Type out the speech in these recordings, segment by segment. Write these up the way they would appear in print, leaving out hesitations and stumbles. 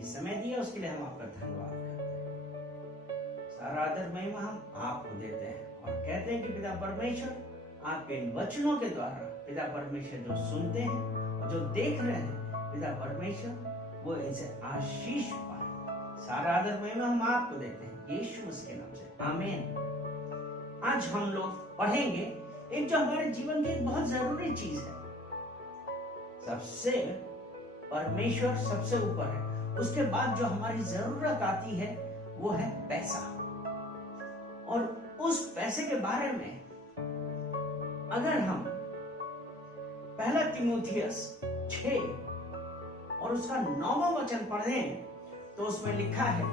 लिए समय दिया, उसके लिए हम आपका धन्यवाद करते हैं। सारा आदर महिमा हम आपको देते हैं और कहते हैं कि पिता परमेश्वर आपके इन वचनों के द्वारा पिता परमेश्वर जो सुनते हैं और जो देख रहे हैं, पिता परमेश्वर वो इनसे आशीष पाए। सारा आदर महिमा हम आपको देते हैं यीशु मसीह के नाम से, आमीन। आज हम लोग पढ़ेंगे एक जो हमारे जीवन की एक बहुत जरूरी चीज है। सबसे परमेश्वर सबसे ऊपर है, उसके बाद जो हमारी जरूरत आती है वो है पैसा। और उस पैसे के बारे में अगर हम पहला तीमुथियुस 6 और उसका 9वां वचन पढ़ें तो उसमें लिखा है,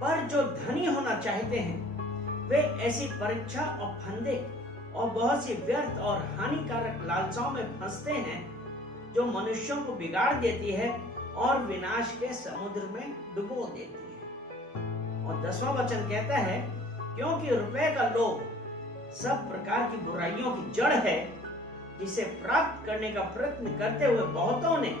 पर जो धनी होना चाहते हैं वे ऐसी परीक्षा और फंदे और बहुत सी व्यर्थ और हानिकारक लालसाओं में फंसते हैं जो मनुष्यों को बिगाड़ देती है और विनाश के समुद्र में डुबो देती है। और 10वां वचन कहता है, क्योंकि रुपए का लोभ सब प्रकार की बुराइयों की जड़ है, जिसे प्राप्त करने का प्रयत्न करते हुए बहुतों ने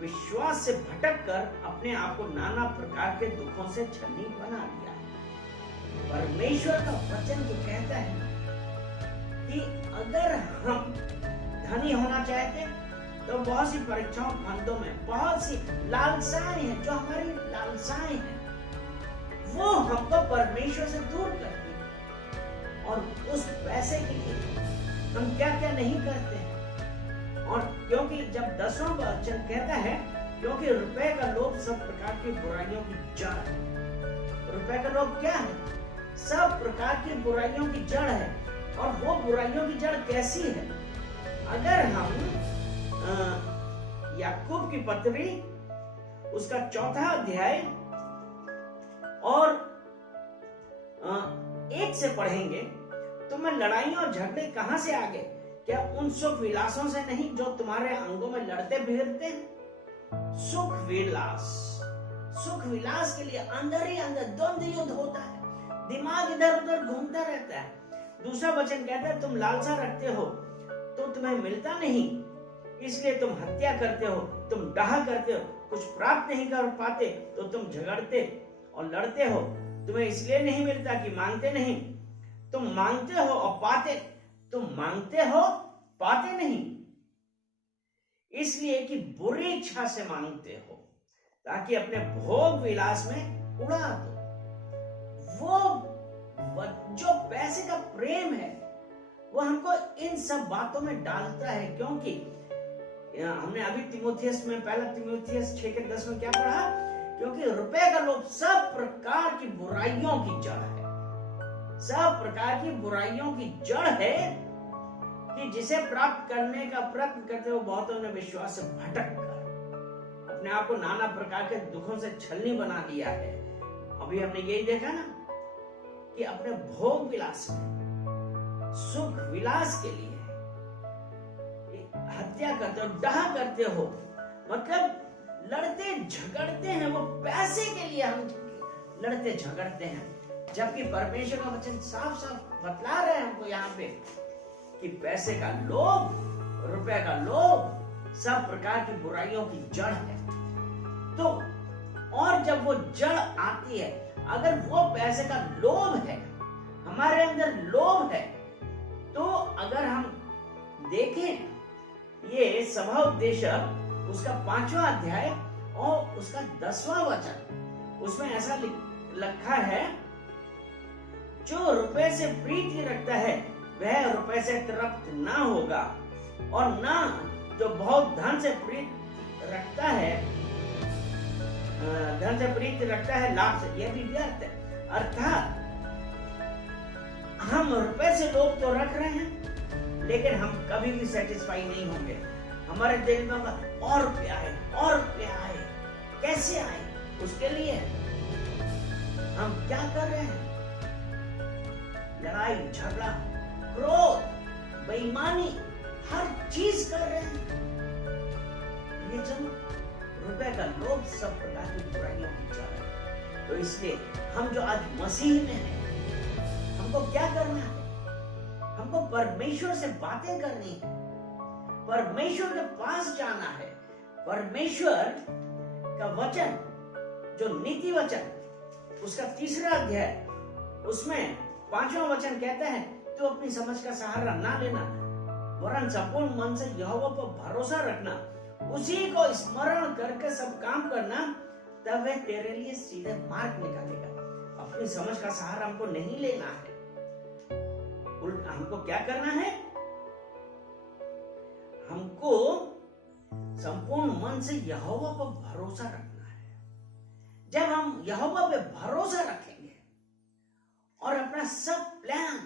विश्वास से भटक कर अपने आप को नाना प्रकार के दुखों से छलनी बना लिया। परमेश्वर का वचन जो कहता है कि अगर हम धनी होना चाहते तो बहुत सी परीक्षाओं फंदों में बहुत सी लालसाएं हैं, जो हमारी लालसाएं हैं वो हमको परमेश्वर से दूर करती है। और उस पैसे के लिए हम क्या क्या नहीं करते हैं। और क्योंकि जब 10वां वचन कहता है, क्योंकि रुपए का लोभ सब प्रकार की बुराइयों की जड़ है। रुपए का लोभ क्या है? सब प्रकार की बुराइयों की जड़ है। और वो बुराइयों की जड़ कैसी है? अगर हम याकूब की पत्री उसका 4था अध्याय और 1 से पढ़ेंगे तो मैं लड़ाइयां और झगड़े कहां से आ गए? क्या उन सुख विलासों से नहीं जो तुम्हारे अंगों में लड़ते भिड़ते हैं? सुख विलास के लिए अंदर ही अंदर द्वंद्व युद्ध होता है, दिमाग इधर उधर घूमता रहता है। दूसरा वचन कहता है, तुम लालसा रखते हो तो तुम्हें मिलता नहीं, इसलिए तुम हत्या करते हो, तुम डाह करते हो, कुछ प्राप्त नहीं कर पाते तो तुम झगड़ते और लड़ते हो। तुम्हें इसलिए नहीं मिलता कि मांगते नहीं, तुम मांगते हो और पाते, तुम मांगते हो पाते नहीं, इसलिए कि बुरी इच्छा से मांगते हो ताकि अपने भोग विलास में उड़ा दो। वो जो पैसे का प्रेम है वो हमको इन सब बातों में डालता है। क्योंकि हमने अभी तीमुथियुस में पहला तीमुथियुस 6:10 में क्या पढ़ा? क्योंकि रुपए का लोभ सब प्रकार की बुराइयों की जड़ है। सब प्रकार की बुराइयों की जड़ है कि जिसे प्राप्त करने का प्रयत्न करते हुए बहुतों ने विश्वास से भटक कर अपने आप को नाना प्रकार के दुखों से छलनी बना लिया है। अभी हमने यही देखा ना कि अपने भोग विलास में, सुख विलास के लिए हत्या करते हो, डाह करते हो, मतलब लड़ते झगड़ते हैं। वो पैसे के लिए हम लड़ते झगड़ते हैं, जबकि परमेश्वर का वचन साफ साफ बतला रहे हैं हमको यहाँ पे कि पैसे का लोभ, रुपए का लोभ सब प्रकार की बुराइयों की जड़ है। तो और जब वो जड़ आती है, अगर वो पैसे का लोभ है, हमारे अंदर लोभ है, तो अगर हम देखें ये सभा उपदेशक उसका 5वां अध्याय और उसका 10वां वचन, उसमें ऐसा लिखा है, जो रुपए से प्रीति रखता है वह रुपए से तृप्त ना होगा, और ना जो बहुत धन से प्रीति रखता है लाभ से, यह भी व्यर्थ है। अर्थात हम रुपए से लोभ तो रख रहे हैं, लेकिन हम कभी भी सेटिस्फाई नहीं होंगे। हमारे दिल में और रुपया है, और रुपया है, कैसे आए? उसके लिए हम क्या कर रहे हैं? लड़ाई झगड़ा, क्रोध, बेईमानी, हर चीज कर रहे हैं। ये जब रुपए का लोभ सब प्रकार की बुराइयों की जड़ है। तो इसलिए हम जो आज मसीह में हैं, हमको क्या करना है? हमको परमेश्वर से बातें करनी है, परमेश्वर के पास जाना है, परमेश्वर का वचन जो नीति वचन उसका 3रा अध्याय उसमें 5वां वचन कहता है तू अपनी समझ का सहारा ना लेना वरन संपूर्ण मन से यहोवा पर भरोसा रखना, उसी को स्मरण करके सब काम करना, तब वह तेरे लिए सीधे मार्ग निकालेगा। अपनी समझ का सहारा हमको नहीं लेना है, उल्टा हमको क्या करना है? हमको संपूर्ण मन से यहोवा पर भरोसा रखना है। जब हम यहोवा पे भरोसा रखेंगे और अपना सब प्लान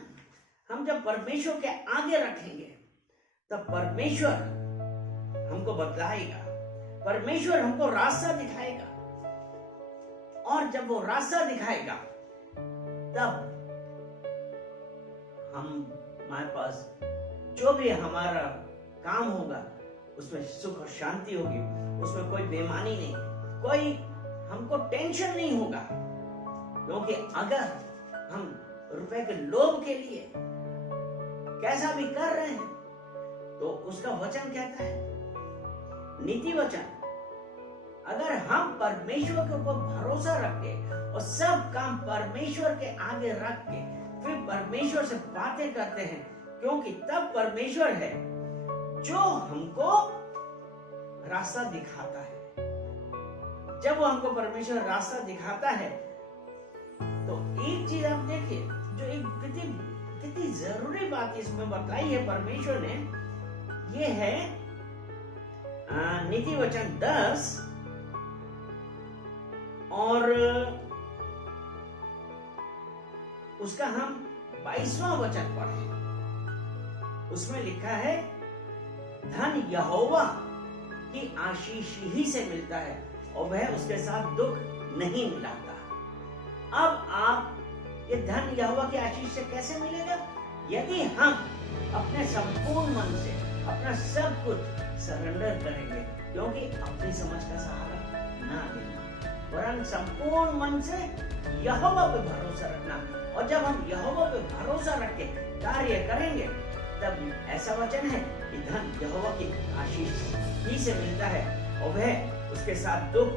हम जब परमेश्वर के आगे रखेंगे तब परमेश्वर हमको बतलाएगा, परमेश्वर हमको रास्ता दिखाएगा। और जब वो रास्ता दिखाएगा तब हमारे पास जो भी हमारा काम होगा उसमें सुख और शांति होगी, उसमें कोई बेईमानी नहीं, कोई हमको टेंशन नहीं होगा। क्योंकि अगर हम रुपए के लोभ के लिए कैसा भी कर रहे हैं तो उसका वचन कहता है, नीति वचन, अगर हम परमेश्वर के ऊपर भरोसा रख के और सब काम परमेश्वर के आगे रख के फिर परमेश्वर से बातें करते हैं, क्योंकि तब परमेश्वर है जो हमको रास्ता दिखाता है। जब वो हमको परमेश्वर रास्ता दिखाता है तो एक चीज आप देखिए जो एक कितनी जरूरी बात इसमें बताई है परमेश्वर ने, ये है नीति वचन 10 और उसका हम 22वां वचन पढ़ें। उसमें लिखा है, धन यहोवा की आशीष ही से मिलता है और वह उसके साथ दुख नहीं मिलाता। अब आप ये धन यहोवा की आशीष से कैसे मिलेगा? यदि हम अपने संपूर्ण मन से अपना सब कुछ सरेंडर करेंगे, क्योंकि अपनी समझ का सहारा ना लेना वरन संपूर्ण मन से यहोवा पे भरोसा रखना। और जब हम यहोवा पे भरोसा रख के कार्य करेंगे तब ऐसा वचन है कि धन यहोवा की आशीष ही से मिलता है और वह उसके साथ दुख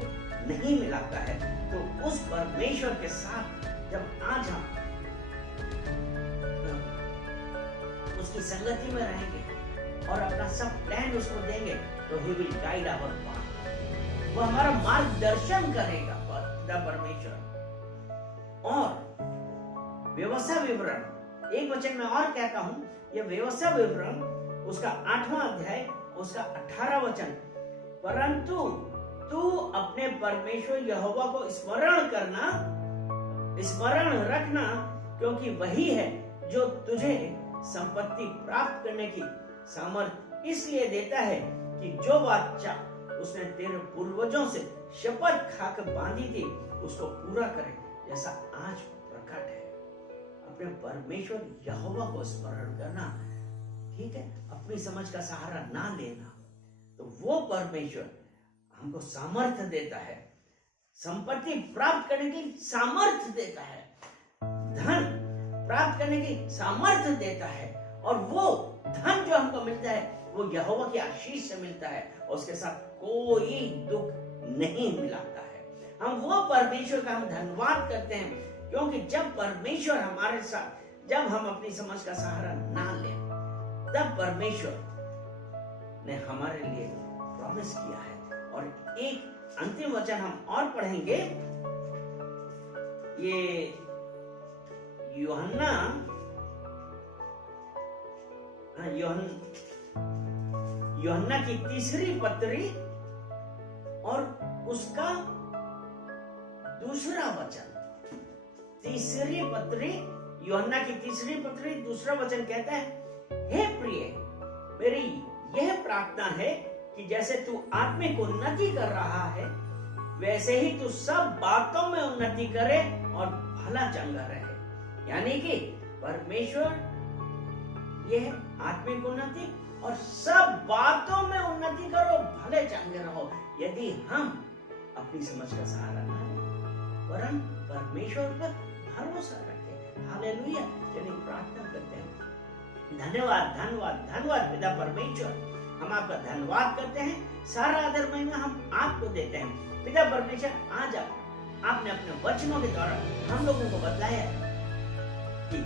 नहीं मिलाता है। तो उस परमेश्वर के साथ जब आज हम उसकी संगति में रहेंगे और अपना सब प्लान उसको देंगे तो he will guide our path, वो हमारा मार्गदर्शन करेगा परमेश्वर। और व्यवस्था विवरण एक वचन में और कहता हूं, ये व्यवस्था विवरण उसका 8वां अध्याय उसका 18 वचन, परंतु तू अपने परमेश्वर यहोवा को स्मरण करना, स्मरण रखना, क्योंकि वही है जो तुझे संपत्ति प्राप्त करने की सामर्थ इसलिए देता है कि जो वाचा उसने तेरे पूर्वजों से शपथ खाकर बांधी थी उसको पूरा करे, जैसा आज प्रकट है। अपने परमेश्वर यहोवा को स्मरण करना, ठीक है, अपनी समझ का सहारा ना लेना, तो वो परमेश्वर हमको सामर्थ्य देता है, संपत्ति प्राप्त करने की सामर्थ्य देता है, धन प्राप्त करने की सामर्थ्य देता है। और वो धन जो हमको मिलता है वो यहोवा की आशीष से मिलता है और उसके साथ कोई दुख नहीं मिलाता है। हम वो परमेश्वर का हम धन्यवाद करते हैं, क्योंकि जब परमेश्वर हमारे साथ, जब हम अपनी समझ का सहारा ना लें तब परमेश्वर ने हमारे लिए प्रॉमिस किया है। और एक अंतिम वचन हम और पढ़ेंगे, ये यूहन्ना की 3री पत्री और उसका 2रा वचन। 3री पत्री, यूहन्ना की 3री पत्री 2रा वचन कहता है, हे प्रिय, मेरी यह प्रार्थना है कि जैसे तू आत्मिक उन्नति कर रहा है वैसे ही तू सब बातों में उन्नति करे और भला चंगा रहे। यानी कि परमेश्वर यह आत्मिक उन्नति और सब बातों में उन्नति करो, भले चंगे रहो। यदि हम अपनी समझ का सहारा ना लें वरन परमेश्वर पर भरोसा रखें। हालेलुया। चलिए प्रार्थना करते हैं। धन्यवाद धन्यवाद धन्यवाद पिता परमेश्वर, हम आपका धन्यवाद करते हैं, सारा आदर महिमा हम आपको देते हैं। पिता परमेश्वर, आज आपने अपने वचनों के द्वारा हम लोगों को बतलाया कि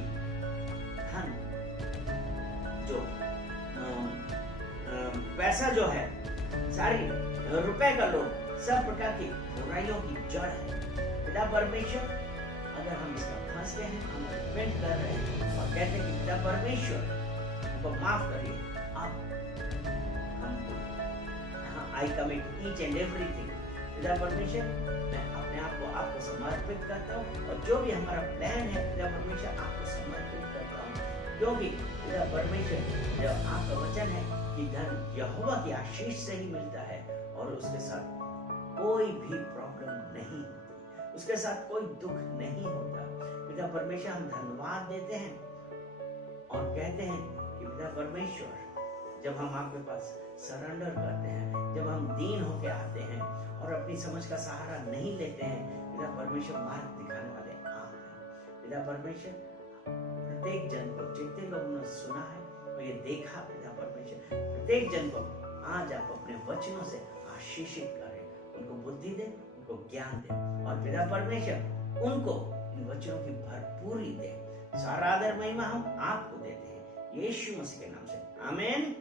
धन जो पैसा जो है, सारी रुपए का लोभ, सब प्रकार की बुराइयों की जड़ है। पिता परमेश्वर, अगर हम इसमें फंस गए हैं, हम रिपेंट कर रहे हैं और कहते हैं कि पिता परमेश्वर हमको माफ करिए, आप हमको I commit each and everything. पिता परमेश्वर, मैं अपने आप को आपको समर्पित करता हूँ और जो भी हमारा प्लान है पिता परमेश्वर आपको समर्पित करता हूँ, क्योंकि पिता परमेश्वर जो आपका वचन है कि धन यहोवा की आशीष से ही मिलता है और उसके साथ कोई भी प्रॉब्लम नहीं होती, उसके साथ कोई दुख नहीं होता। पिता परमेश्वर, हम धन्यवाद देते हैं और कहते हैं कि पिता परमेश्वर, जब हम आपके पास सरेंडर करते हैं, जब हम दीन होके आते हैं और अपनी समझ का सहारा नहीं लेते हैं, पिता परमेश्वर मार्ग दिखाने वाले आप हैं। पिता परमेश्वर, प्रत्येक जन को, जितने लोगों ने सुना है और ये देखा, पिता परमेश्वर प्रत्येक जन को आज आप अपने वचनों से आशीषित करें, उनको बुद्धि दे, उनको ज्ञान दे और पिता परमेश्वर उनको इन वचनों की भरपूरी दे। सारा आदर महिमा हम आपको देते हैं, यीशु मसीह के नाम से, आमीन।